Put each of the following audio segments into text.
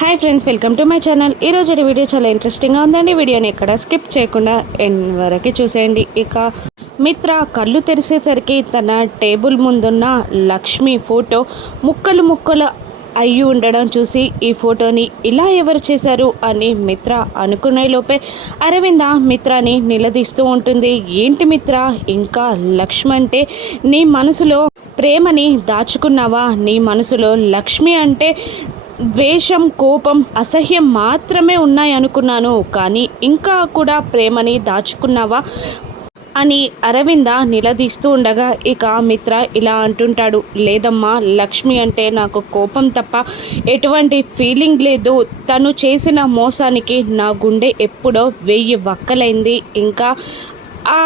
Hi friends, welcome to my channel. ఈరోజు video చాలా ఇంట్రెస్టింగ్గా ఉందండి. వీడియోని ఎక్కడ స్కిప్ చేయకుండా ఎండ్ వరకు చూసేయండి. ఇక మిత్ర కళ్ళు తెరిసేసరికి తన టేబుల్ ముందున్న లక్ష్మి ఫోటో ముక్కలు ముక్కలు అయ్యి ఉండడం చూసి ఈ ఫోటోని ఇలా ఎవరు చేశారు అని మిత్ర అనుకునే లోపే అరవింద మిత్రాని నిలదీస్తూ ఉంటుంది. ఏంటి మిత్ర, ఇంకా లక్ష్మి అంటే నీ మనసులో ప్రేమని దాచుకున్నావా? నీ మనసులో లక్ష్మి అంటే ద్వేషం, కోపం, అసహ్యం మాత్రమే ఉన్నాయి అనుకున్నాను, కానీ ఇంకా కూడా ప్రేమని దాచుకున్నావా అని అరవింద నిలదీస్తూ ఉండగా ఇక మిత్ర ఇలా అంటుంటాడు. లేదమ్మా, లక్ష్మి అంటే నాకు కోపం తప్ప ఎటువంటి ఫీలింగ్ లేదు. తను చేసిన మోసానికి నా గుండె ఎప్పుడో 1000 వక్కలైంది. ఇంకా ఆ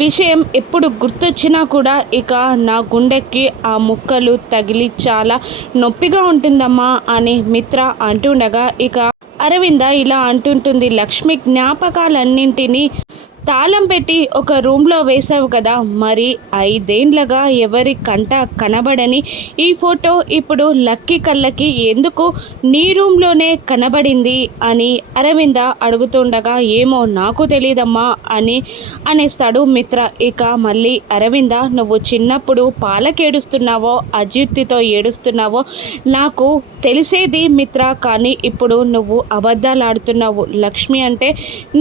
విషయం ఎప్పుడు గుర్తొచ్చినా కూడా ఇక నా గుండెకి ఆ ముక్కలు తగిలి చాలా నొప్పిగా ఉంటుందమ్మా అని మిత్ర అంటుండగా ఇక అరవింద ఇలా అంటుంటుంది. లక్ష్మి జ్ఞాపకాలన్నింటినీ తాళం పెట్టి ఒక రూమ్లో వేసావు కదా, మరి 5 ఏండ్లగా ఎవరి కంట కనబడని ఈ ఫోటో ఇప్పుడు లక్కీ కళ్ళకి ఎందుకు నీ రూమ్లోనే కనబడింది అని అరవింద అడుగుతుండగా ఏమో నాకు తెలియదమ్మా అని అనేస్తాడు మిత్ర. ఇక మళ్ళీ అరవింద, నువ్వు చిన్నప్పుడు పాలకేడుస్తున్నావో అజీర్తితో ఏడుస్తున్నావో నాకు తెలిసేది మిత్ర, కానీ ఇప్పుడు నువ్వు అబద్ధాలు ఆడుతున్నావు. లక్ష్మి అంటే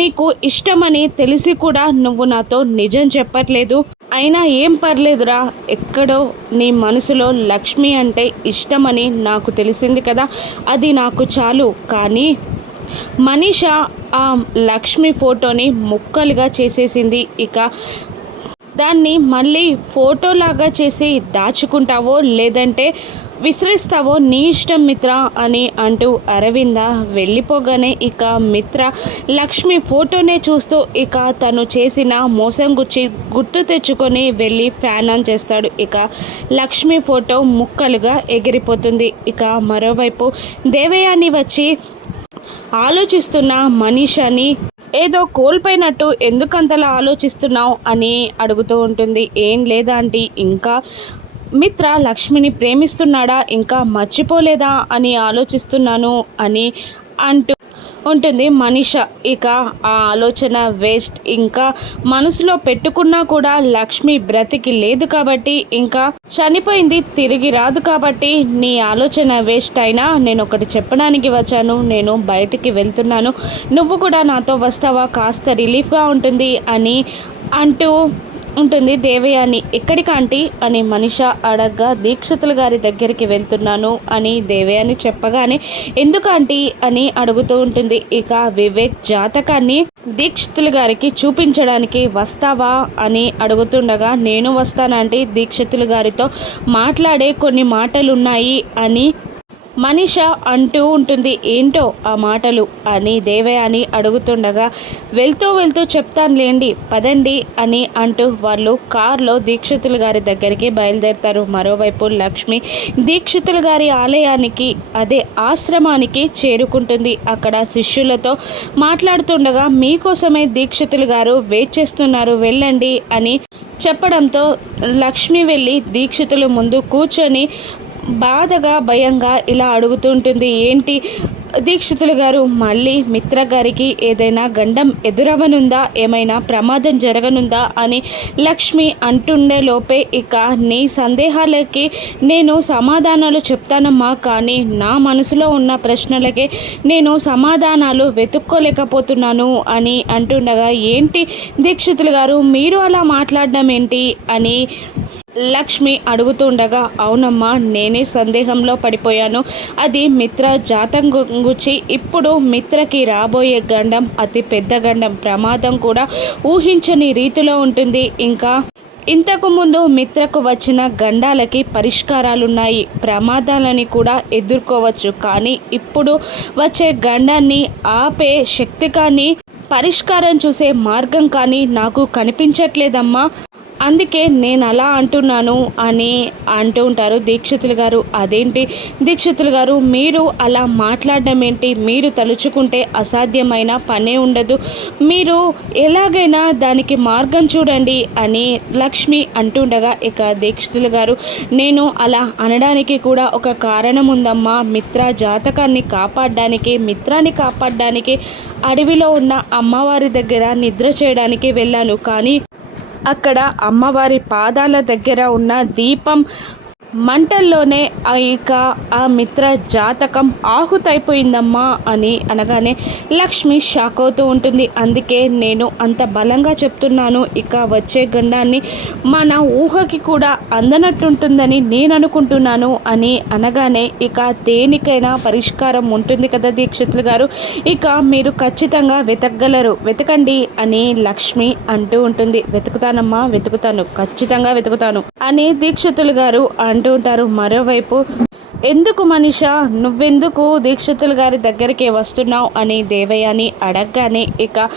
నీకు ఇష్టమని తెలిసి కూడా నువ్వు నాతో నిజం చెప్పట్లేదు. అయినా ఏం పర్లేదురా, ఎక్కడో నీ మనసులో లక్ష్మి అంటే ఇష్టమని నాకు తెలిసింది కదా, అది నాకు చాలు. కానీ మనీష ఆ లక్ష్మి ఫోటోని ముక్కలుగా చేసేసింది. ఇక దాన్ని మళ్ళీ ఫోటోలాగా చేసి దాచుకుంటావో లేదంటే విసిరిస్తావో నీ ఇష్టం మిత్ర అని అంటూ అరవింద వెళ్ళిపోగానే ఇక మిత్ర లక్ష్మి ఫోటోనే చూస్తూ ఇక తను చేసిన మోసం గుర్తు తెచ్చుకొని వెళ్ళి ఫ్యాన్ ఆన్ చేస్తాడు. ఇక లక్ష్మి ఫోటో ముక్కలుగా ఎగిరిపోతుంది. ఇక మరోవైపు దేవయాని వచ్చి ఆలోచిస్తున్న మనీషాని ఏదో కోల్పోయినట్టు ఎందుకంతలా ఆలోచిస్తున్నావు అని అడుగుతూ ఉంటుంది. ఏం లేదా ఆంటీ, ఇంకా మిత్ర లక్ష్మిని ప్రేమిస్తున్నాడా, ఇంకా మర్చిపోలేదా అని ఆలోచిస్తున్నాను అని అంటూ ఉంటుంది మనీష. ఇక ఆ ఆలోచన వేస్ట్, ఇంకా మనసులో పెట్టుకున్నా కూడా లక్ష్మి బ్రతికి లేదు కాబట్టి, ఇంకా చనిపోయింది తిరిగి రాదు కాబట్టి నీ ఆలోచన వేస్ట్. అయినా నేను ఒకటి చెప్పడానికి వచ్చాను. నేను బయటికి వెళ్తున్నాను, నువ్వు కూడా నాతో వస్తావా, కాస్త రిలీఫ్గా ఉంటుంది అని అంటూ ఉంటుంది దేవయాని. ఎక్కడికాంటి అని మనీష అడగ్గా దీక్షితులు గారి దగ్గరికి వెళ్తున్నాను అని దేవయాని చెప్పగానే ఎందుకంటీ అని అడుగుతూ ఉంటుంది. ఇక వివేక్ జాతకాన్ని దీక్షితులు గారికి చూపించడానికి వస్తావా అని అడుగుతుండగా నేను వస్తానంటే దీక్షితులు గారితో మాట్లాడే కొన్ని మాటలున్నాయి అని మనీష అంటూ ఉంటుంది. ఏంటో ఆ మాటలు అని దేవయాని అడుగుతుండగా వెళ్తూ వెళ్తూ చెప్తానులేండి పదండి అని అంటూ వాళ్ళు కారులో దీక్షితులు గారి దగ్గరికి బయలుదేరుతారు. మరోవైపు లక్ష్మి దీక్షితులు గారి ఆలయానికి, అదే ఆశ్రమానికి చేరుకుంటుంది. అక్కడ శిష్యులతో మాట్లాడుతుండగా మీకోసమే దీక్షితులు గారు వెయిట్ చేస్తున్నారు, వెళ్ళండి అని చెప్పడంతో లక్ష్మి వెళ్ళి దీక్షితుల ముందు కూర్చొని బాధగా భయంగా ఇలా అడుగుతుంటుంది. ఏంటి దీక్షితులు గారు, మళ్ళీ మిత్ర గారికి ఏదైనా గండం ఎదురవనుందా, ఏమైనా ప్రమాదం జరగనుందా అని లక్ష్మి అంటుండే లోపే ఇక నీ సందేహాలకి నేను సమాధానాలు చెప్తానమ్మా, కానీ నా మనసులో ఉన్న ప్రశ్నలకే నేను సమాధానాలు వెతుక్కోలేకపోతున్నాను అని అంటుండగా ఏంటి దీక్షితులు గారు మీరు అలా మాట్లాడడం ఏంటి అని లక్ష్మి అడుగుతుండగా అవునమ్మా, నేనే సందేహంలో పడిపోయాను. అది మిత్ర జాతం గురించి. ఇప్పుడు మిత్రకి రాబోయే గండం అతి పెద్ద గండం, ప్రమాదం కూడా ఊహించని రీతిలో ఉంటుంది. ఇంకా ఇంతకుముందు మిత్రకు వచ్చిన గండాలకి పరిష్కారాలున్నాయి, ప్రమాదాలని కూడా ఎదుర్కోవచ్చు. కానీ ఇప్పుడు వచ్చే గండాన్ని ఆపే శక్తి కానీ పరిష్కారం చూసే మార్గం కానీ నాకు కనిపించట్లేదమ్మా అందుకే నేను అలా అంటున్నాను అని అంటూ ఉంటారు దీక్షితులు గారు. అదేంటి దీక్షితులు గారు, మీరు అలా మాట్లాడడం ఏంటి? మీరు తలుచుకుంటే అసాధ్యమైన పనే ఉండదు, మీరు ఎలాగైనా దానికి మార్గం చూడండి అని లక్ష్మి అంటుండగా ఇక దీక్షితులు గారు, నేను అలా అనడానికి కూడా ఒక కారణం ఉందమ్మా. మిత్ర జాతకాన్ని కాపాడడానికి, మిత్రాన్ని కాపాడడానికి అడవిలో ఉన్న అమ్మవారి దగ్గర నిద్ర చేయడానికి వెళ్ళాను. కానీ అక్కడ అమ్మవారి పాదాల దగ్గర ఉన్న దీపం మంటల్లోనే ఇక ఆ మిత్ర జాతకం ఆహుతైపోయిందమ్మా అని అనగానే లక్ష్మి షాక్ అవుతూ ఉంటుంది. అందుకే నేను అంత బలంగా చెప్తున్నాను, ఇక వచ్చే గండాన్ని మన ఊహకి కూడా అందనట్టుంటుందని నేను అనుకుంటున్నాను అని అనగానే ఇక దేనికైనా పరిష్కారం ఉంటుంది కదా దీక్షితులు గారు, ఇక మీరు ఖచ్చితంగా వెతకగలరు, వెతకండి అని లక్ష్మి అంటూ ఉంటుంది. వెతుకుతానమ్మా, వెతుకుతాను, ఖచ్చితంగా వెతుకుతాను అని దీక్షితులు గారు అంటూ ఉంటారు. మరోవైపు ఎందుకు మనిషా, నువ్వెందుకు దీక్షితులు గారి దగ్గరికి వస్తున్నావు అని దేవయాని అడగగానే ఇక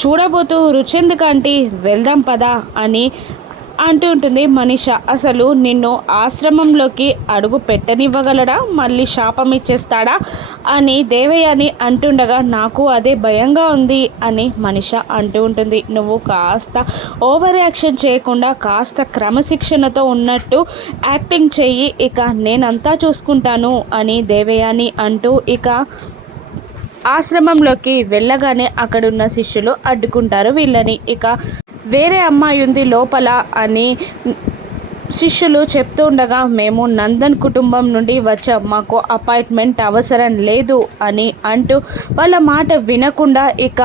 చూడబోతూ రుచెందుకంటే వెళ్దాం పదా అని అంటూ ఉంటుంది మనీష. అసలు నిన్ను ఆశ్రమంలోకి అడుగు పెట్టనివ్వగలడా, మళ్ళీ శాపం ఇచ్చేస్తాడా అని దేవయాని అంటుండగా నాకు అదే భయంగా ఉంది అని మనీష అంటూ ఉంటుంది. నువ్వు కాస్త ఓవర్ యాక్షన్ చేయకుండా కాస్త క్రమశిక్షణతో ఉన్నట్టు యాక్టింగ్ చెయ్యి, ఇక నేనంతా చూసుకుంటాను అని దేవయాని అంటూ ఇక ఆశ్రమంలోకి వెళ్ళగానే అక్కడున్న శిష్యులు అడ్డుకుంటారు వీళ్ళని. ఇక వేరే అమ్మాయి ఉంది లోపల అని శిష్యులు చెప్తూ ఉండగా, మేము నందన్ కుటుంబం నుండి వచ్చాం, మాకు అపాయింట్మెంట్ అవసరం లేదు అని అంటూ వాళ్ళ మాట వినకుండా ఇక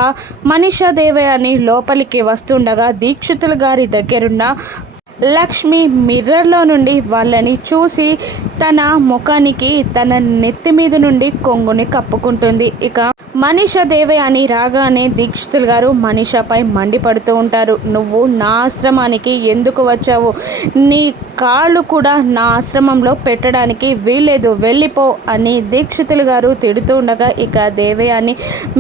మనీషా దేవయాని లోపలికి వస్తుండగా దీక్షితులు గారి దగ్గరున్న లక్ష్మి మిర్రర్లో నుండి వాళ్ళని చూసి తన ముఖానికి తన నెత్తి మీద నుండి కొంగుని కప్పుకుంటుంది. ఇక మనీషా దేవయాని రాగానే దీక్షితులు గారు మనీషాపై మండిపడుతూ ఉంటారు. నువ్వు నా ఆశ్రమానికి ఎందుకు వచ్చావు? నీ కాళ్ళు కూడా నా ఆశ్రమంలో పెట్టడానికి వీల్లేదు, వెళ్ళిపో అని దీక్షితులు గారు తిడుతూ ఉండగా ఇక దేవయాని,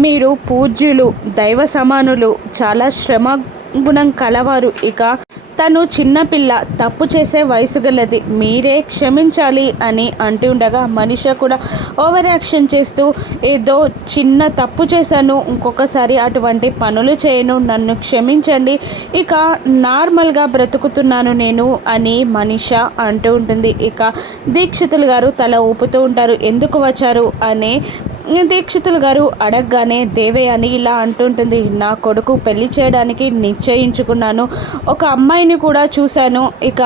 మీరు పూజ్యులు, దైవ సమానులు, చాలా శ్రమ గుణం కలవారు, ఇక తను చిన్నపిల్ల, తప్పు చేసే వయసు గలది, మీరే క్షమించాలి అని అంటుండగా మనిష కూడా ఓవర్ యాక్షన్ చేస్తూ, ఏదో చిన్న తప్పు చేశాను, ఇంకొకసారి అటువంటి పనులు చేయను, నన్ను క్షమించండి, ఇక నార్మల్గా బ్రతుకుతున్నాను నేను అని మనిష అంటూ ఉంటుంది. ఇక దీక్షితులు గారు తల ఊపుతూ ఉంటారు. ఎందుకు వచ్చారు అని దీక్షితులు గారు అడగగానే దేవయాని ఇలా అంటుంటుంది. నా కొడుకు పెళ్లి చేయడానికి నిశ్చయించుకున్నాను, ఒక అమ్మాయిని కూడా చూశాను, ఇక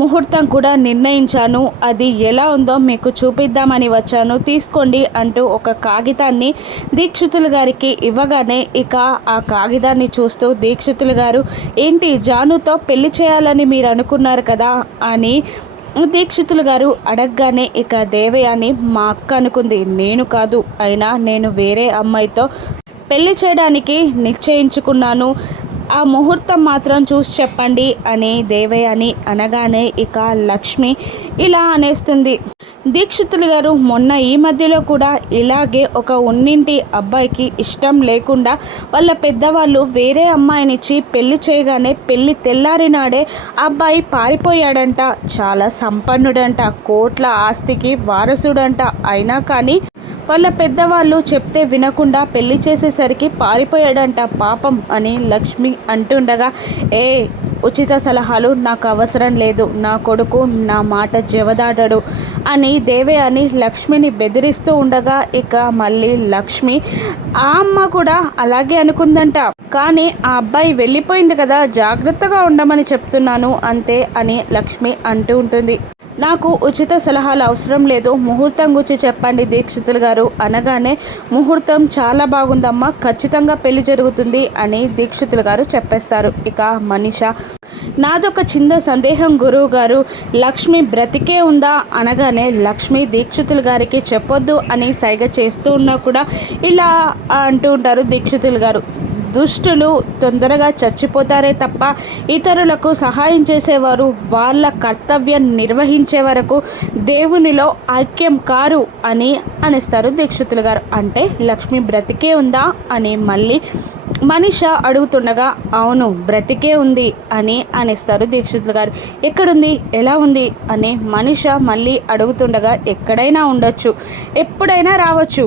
ముహూర్తం కూడా నిర్ణయించాను, అది ఎలా ఉందో మీకు చూపిద్దామని వచ్చాను, తీసుకోండి అంటూ ఒక కాగితాన్ని దీక్షితులు గారికి ఇవ్వగానే ఇక ఆ కాగితాన్ని చూస్తూ దీక్షితులు గారు, ఏంటి జానుతో పెళ్లి చేయాలని మీరు అనుకున్నారు కదా అని దీక్షితులు గారు అడగగానే ఇక దేవయాని, మా అక్క అనుకుంది, నేను కాదు, అయినా నేను వేరే అమ్మాయితో పెళ్లి చేయడానికి నిశ్చయించుకున్నాను, ఆ ముహూర్తం మాత్రం చూసి చెప్పండి అని దేవయాని అనగానే ఇక లక్ష్మి ఇలా అనేస్తుంది. దీక్షితులు గారు మొన్న ఈ మధ్యలో కూడా ఇలాగే ఒక ఉన్నింటి అబ్బాయికి ఇష్టం లేకుండా వాళ్ళ పెద్దవాళ్ళు వేరే అమ్మాయినిచ్చి పెళ్లి చేయగానే పెళ్లి తెల్లారినాడే అబ్బాయి పారిపోయాడంట, చాలా సంపన్నుడంట, కోట్ల ఆస్తికి వారసుడంట, అయినా కానీ వాళ్ళ పెద్దవాళ్ళు చెప్తే వినకుండా పెళ్లి చేసేసరికి పారిపోయాడంట పాపం అని లక్ష్మి అంటుండగా, ఉచిత సలహాలు నాకు అవసరం లేదు, నా కొడుకు నా మాట జవదాడడు అని దేవయాని లక్ష్మిని బెదిరిస్తూ ఉండగా ఇక మళ్ళీ లక్ష్మి, ఆ అమ్మ కూడా అలాగే అనుకుందంట, కానీ ఆ అబ్బాయి వెళ్ళిపోయింది కదా, జాగ్రత్తగా ఉండమని చెప్తున్నాను అంతే అని లక్ష్మి అంటూ ఉంటుంది. నాకు ఉచిత సలహాలు అవసరం లేదు, ముహూర్తం గురించి చెప్పండి దీక్షితులు గారు అనగానే, ముహూర్తం చాలా బాగుందమ్మా, ఖచ్చితంగా పెళ్లి జరుగుతుంది అని దీక్షితులు గారు చెప్పేస్తారు. ఇక మనీష, నాదొక చిన్న సందేహం గురువు గారు, లక్ష్మి బ్రతికే ఉందా అనగానే లక్ష్మి దీక్షితులు గారికి చెప్పొద్దు అని సైగ చేస్తూ ఉన్నా కూడా ఇలా అంటూ ఉంటారు దీక్షితులు గారు. దుష్టులు తొందరగా చచ్చిపోతారే తప్ప ఇతరులకు సహాయం చేసేవారు వాళ్ళ కర్తవ్యం నిర్వహించే వరకు దేవునిలో ఐక్యం కారు అని అనేస్తారు దీక్షితులు గారు. అంటే లక్ష్మి బ్రతికే ఉందా అని మళ్ళీ మనీష అడుగుతుండగా అవును బ్రతికే ఉంది అని అనేస్తారు దీక్షితులు గారు. ఎక్కడుంది, ఎలా ఉంది అని మనీష మళ్ళీ అడుగుతుండగా ఎక్కడైనా ఉండొచ్చు, ఎప్పుడైనా రావచ్చు,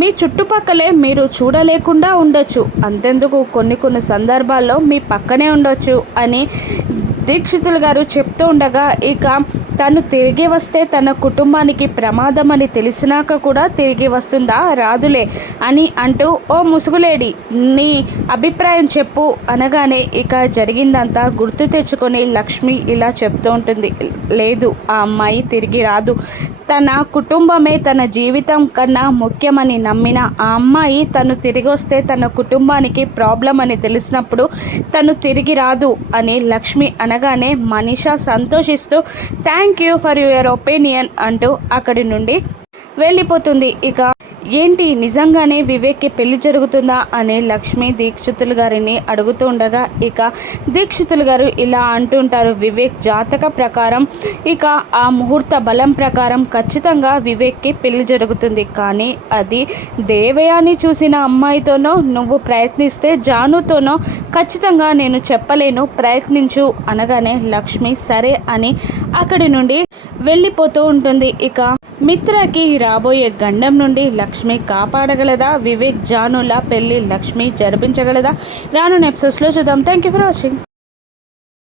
మీ చుట్టుపక్కలే మీరు చూడలేకుండా ఉండొచ్చు, అంతెందుకు కొన్ని సందర్భాల్లో మీ పక్కనే ఉండొచ్చు అని దీక్షితులు గారు చెప్తూ ఉండగా ఇక తను తిరిగి వస్తే తన కుటుంబానికి ప్రమాదం అని తెలిసినాక కూడా తిరిగి వస్తుందా, రాదులే అని అంటూ ఓ ముసుగులేడి నీ అభిప్రాయం చెప్పు అనగానే ఇక జరిగిందంతా గుర్తు తెచ్చుకొని లక్ష్మి ఇలా చెప్తూ ఉంటుంది. లేదు, ఆ అమ్మాయి తిరిగి రాదు, తన కుటుంబమే తన జీవితం కన్నా ముఖ్యమని నమ్మిన ఆ అమ్మాయి తను తిరిగి వస్తే తన కుటుంబానికి ప్రాబ్లం అని తెలిసినప్పుడు తను తిరిగి రాదు అని లక్ష్మి అనగానే మనీషా సంతోషిస్తూ thank you for your opinion అంటూ అక్కడి నుండి వెళ్ళిపోతుంది. ఇక ఏంటి నిజంగానే వివేక్కి పెళ్లి జరుగుతుందా అని లక్ష్మి దీక్షితులు గారిని అడుగుతూ ఉండగా ఇక దీక్షితులు గారు ఇలా అంటుంటారు, వివేక్ జాతక ప్రకారం ఇక ఆ ముహూర్త బలం ప్రకారం ఖచ్చితంగా వివేక్కి పెళ్లి జరుగుతుంది. కానీ అది దేవయాని చూసిన అమ్మాయితోనో నువ్వు ప్రయత్నిస్తే జానుతోనో ఖచ్చితంగా నేను చెప్పలేను, ప్రయత్నించు అనగానే లక్ష్మి సరే అని అక్కడి నుండి వెళ్ళిపోతూ ఉంటుంది. ఇక మిత్రకి రాబోయే గండం నుండి లక్ష్మి కాపాడగలదా, వివేక్ జానుల పెళ్లి లక్ష్మి జరిపించగలదా, రానున్న ఎపిసోడ్స్లో చూద్దాం. Thank you for watching.